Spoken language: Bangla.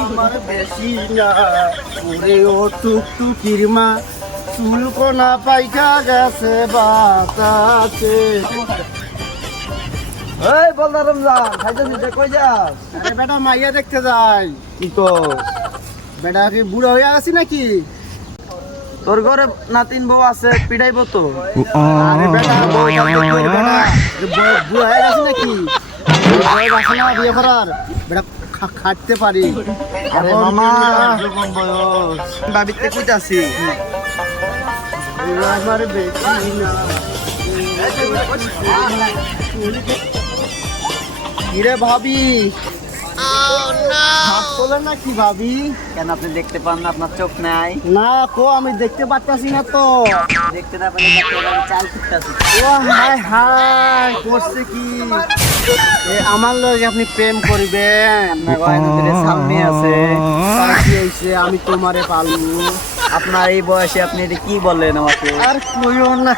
আমার বেশি না ওরে ও টুকটুকির মা চুলকোনা পাইকা গেছে বাতাসে। এই বলদা রমজান খাইতে দিতে কই যাস? আরে বেটা মাইয়া দেখতে যাই। কি তো বেটা কি বুড়া হয়ে আছি নাকি? তোর ঘরে নাতিন বউ আছে পিড়াইব তো। আরে বেটা বউ থাকতে তোর বেটা বুড়া হয়ে গেছি নাকি? বয়স আছে না বিয়ে করার? বেটা খাটতে পারি। আরে এখন মামা যুবক বয়স। বাবিতে কইতাছি আমার বেশি না। কিরে ভাবি হাত তোলে নাকি ভাবি? কেন আপনি দেখতে পান না? আপনার চোখ নাই? না কো আমি দেখতে পারতাছি না তো। দেখতে না পেলে চাল ফুটতাছি। ও হায় হায় করছে কি? আমার লগে আপনি প্রেম করিবেন? আপনার গয়না ধরে সামনে আছে। তার কি হইছে? আমি তোমারে পালবো। আপনার এই বয়সে আপনি এটা কি বলেন আমাকে? আর কইও না।